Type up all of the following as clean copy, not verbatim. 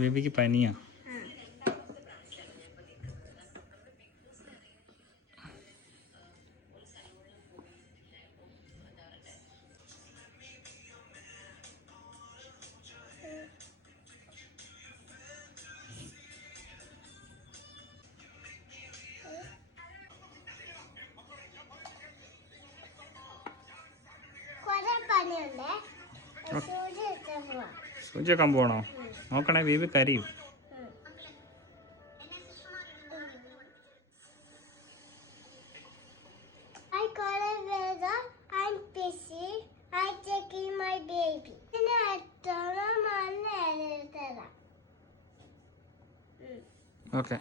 ബേബിക്ക് പനിയാ? സൂചി വെക്കാൻ പോകണോ? നോക്കണേ, ബേബി കരയും. ഓക്കെ.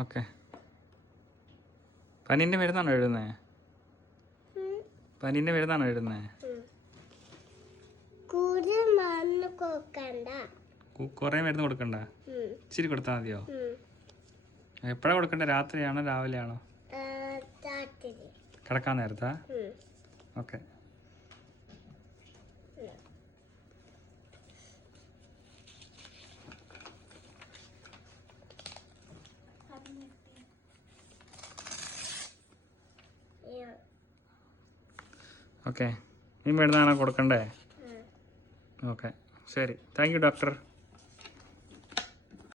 ഓക്കെ. പനീൻ്റെ മരുന്നാണോ എഴുതുന്നത്? പനീൻ്റെ മരുന്നാണോ എഴുതുന്നത്? കുറേ മരുന്ന് കൊടുക്കണ്ട? ഇച്ചിരി കൊടുത്താൽ മതിയോ? എപ്പോഴാണ് കൊടുക്കണ്ടേ? രാത്രിയാണോ രാവിലെയാണോ? കിടക്കാൻ നേരത്താ? ഓക്കെ. ഓക്കെ. ഈ മരുന്നാണോ കൊടുക്കണ്ടേ? ഓക്കെ, ശരി. Thank you doctor.